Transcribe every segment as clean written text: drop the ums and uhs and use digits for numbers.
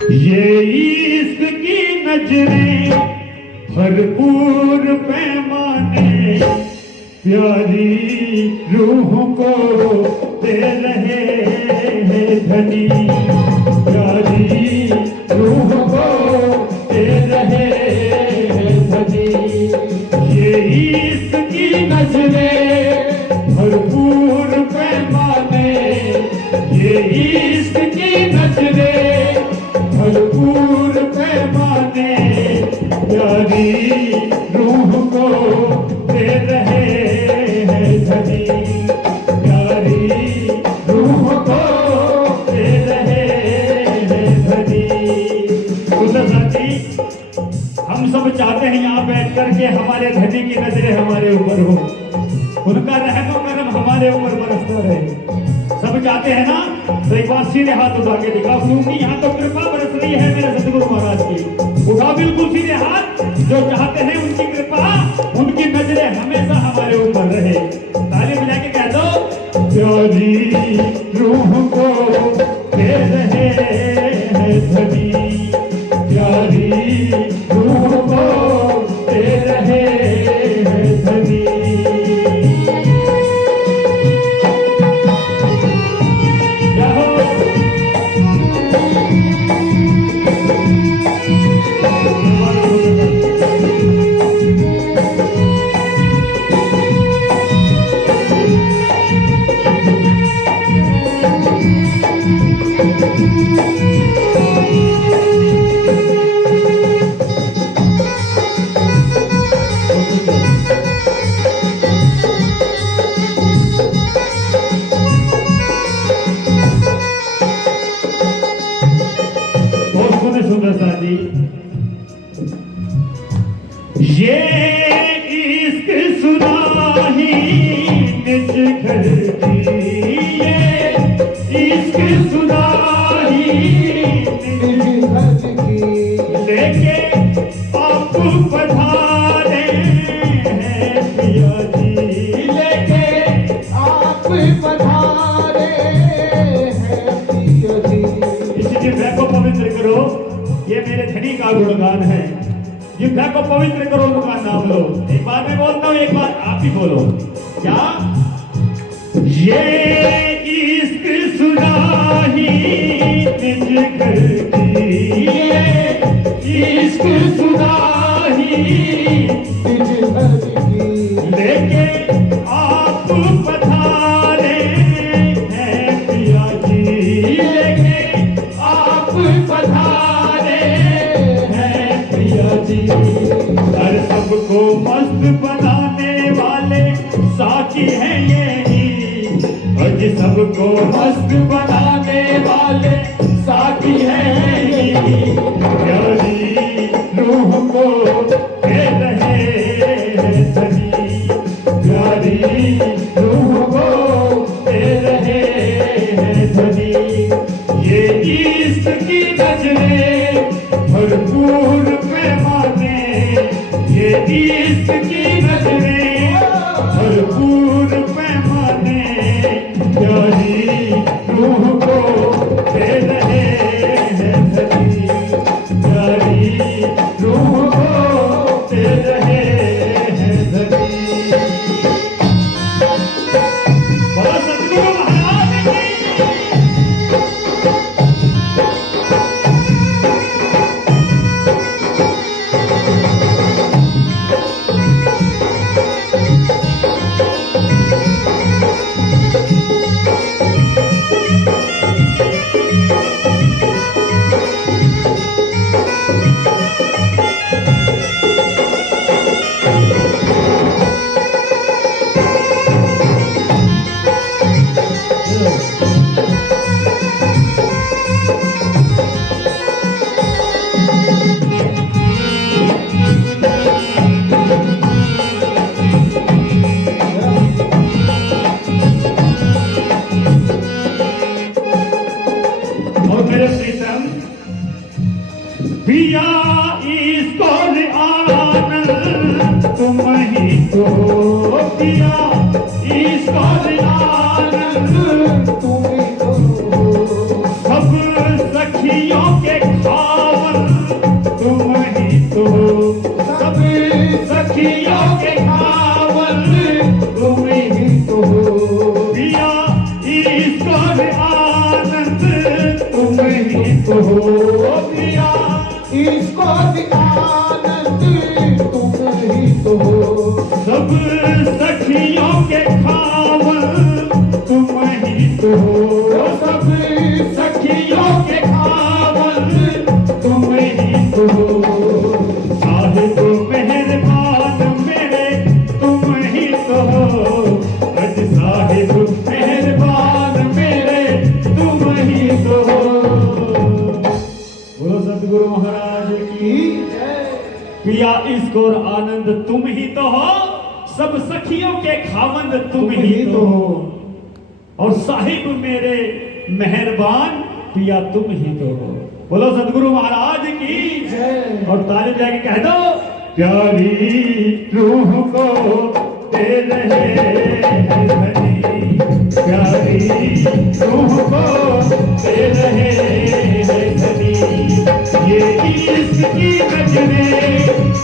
ये इश्क की नजरें भरपूर पैमाने प्यारी रूह को दे रहे हैं धनी, प्यारी रूह को दे रहे हैं धनी। ये इश्क की नजरें भरपूर पैमाने, ये इश्क की नजरें भरपूर पैमाने प्यारी रूह को दे रहे हैं धनी, प्यारी रूह को दे रहे हैं धनी। साथी, हम सब चाहते हैं यहाँ बैठ करके हमारे धनी की नजरें हमारे ऊपर हो, उनका रहमो करम हमारे ऊपर बरसता रहे। सब चाहते हैं ना? तो एक बार सीधे हाथ उठा के दिखाओ, क्योंकि यहाँ तो कृपा बरस रही है मेरे सतगुरु महाराज की। उठाओ बिल्कुल सीधे हाथ, जो चाहते हैं उनकी कृपा, उनकी नजरें हमेशा हमारे ऊपर रहे। ताली बजा के कह दो, प्यारी रूह को दे रहे हैं धनी, प्यारी रूह को दे रहे हैं धनी। ये इश्क सुनाही निज घर की, ये इश्क सुनाही निज घर की, लेके आप पधारे हैं पिया जी, लेके आप पधारे हैं पिया जी। इस जिह्वा को पवित्र करो, ये मेरे धनी का गुणगान है। जिह्वा को पवित्र करो, उनका नाम लो। एक बार मैं बोलता हूँ, एक बार आप ही बोलो। क्या? ये इश्क सुनाही निज घर की, ये इश्क सुनाही निज घर की, लेके आप पधारे हैं पिया जी, लेके आप पधारे हैं पिया जी। हर सबको मस्त बनाने वाले साकी हैं यही, आज सबको मस्त बनाने वाले साकी हैं यही, प्यारी रूह को दे रहे हैं धनी, प्यारी रूह को दे रहे हैं धनी। ये इश्क की नजरें भरपूर पैमाने, ये इश्क की नजरें भरपूर पैमाने प्यारी रूह को दे रहे हैं धनी, प्यारी रूह को दे रहे हैं धनी। बोलो सतगुरु महाराज की। पिया इसको आनंद तुम ही तो पिया इसको आनंद तुम ही तो सब सखियों के खावन तुम ही तो हो, सब सखियों के खावन तुम ही तो हो, पिया ईश्वर आनंद तुम ही तो हो, पिया ईश्वर आनंद तुम ही तो हो, सब सखियों के खावन तुम ही तो हो, सब सखियों के खावन तुम ही तो हो, साहिब मेहरबान मेरे तुम ही तो हो, अज साहिब मेहरबान मेरे तुम ही तो हो। बोलो सतगुरु महाराज की जय। पिया इसको और आनंद तुम ही तो हो, सब सखियों के खावंद तुम ही तो हो, और साहिब मेरे मेहरबान पिया तुम ही तो हो। बोलो सतगुरु महाराज की जय। और ताली जाके कह दो, प्यारी रूह को दे रहे हैं धनी, प्यारी रूह को दे रहे हैं धनी, ये इश्क की नजरें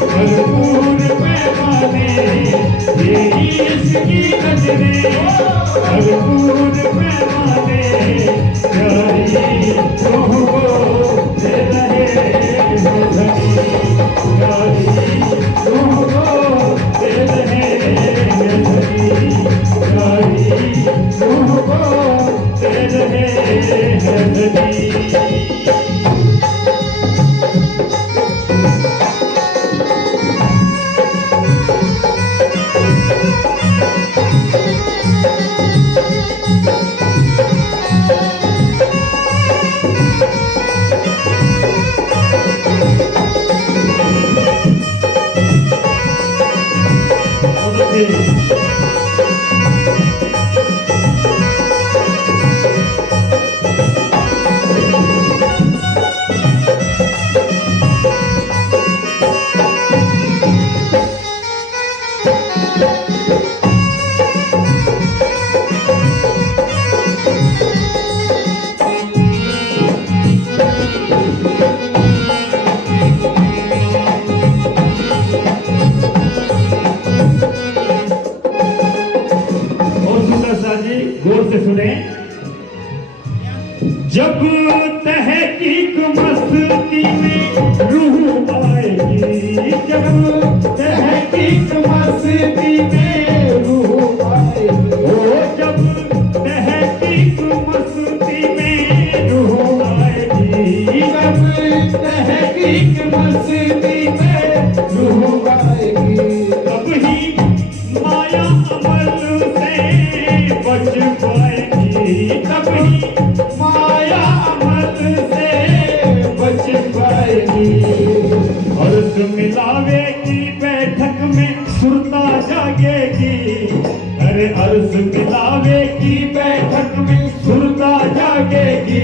भरपूर पैमाने, ये इश्क की नजरें भरपूर पैमाने, प्यारी रूह को दे रहे हैं धनी, प्यारी रूह को दे रहे हैं धनी, प्यारी रूह को दे रहे हैं धनी। गौर से सुने, जब तहकीक मस्ती में रूह आएगी, जब तहकीक मस्ती में रूह आएगी, ओ जब तहकीक मस्ती में रूह आएगी, जब तहकीक मस्ती में रूह आएगी, तब ही माया अमल से बच पाएगी, तब ही माया अमल से बच पाएगी, अर्ज मिलावेगी बैठक में सुरता जागेगी, अरे अर्ज मिलावेगी बैठक में सुरता जागेगी।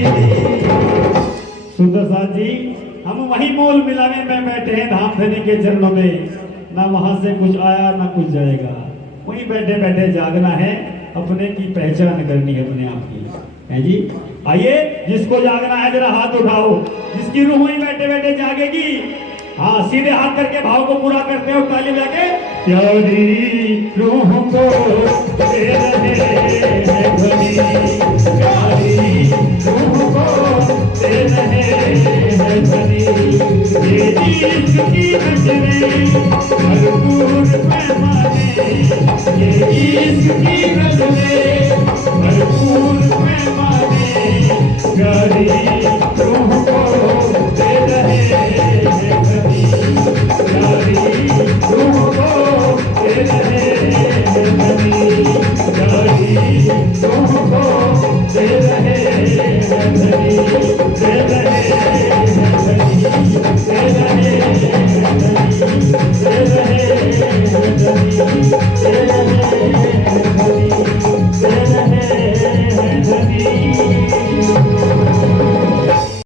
सुंदर साथ जी, हम वही मोल मिलाने में बैठे हैं धाम धनी के चरणों में, ना वहां से कुछ आया ना कुछ जाएगा, वहीं बैठे बैठे जागना है, अपने की पहचान करनी है अपने आप की, है जी। आइए, जिसको जागना है जरा हाथ उठाओ, जिसकी रूह वहीं बैठे बैठे जागेगी, हाँ सीधे हाथ करके भाव को पूरा करते हो, ताली जाके, प्यारी रूह को दे रहे हैं धनी, प्यारी रूह को दे रहे हैं धनी, ये इश्क की नजरें भरपूर पैमाने, ये इश्क की नजरें भरपूर पैमाने, प्यारी रूह को दे रहे हैं धनी, प्यारी रूह को दे रहे हैं धनी, प्यारी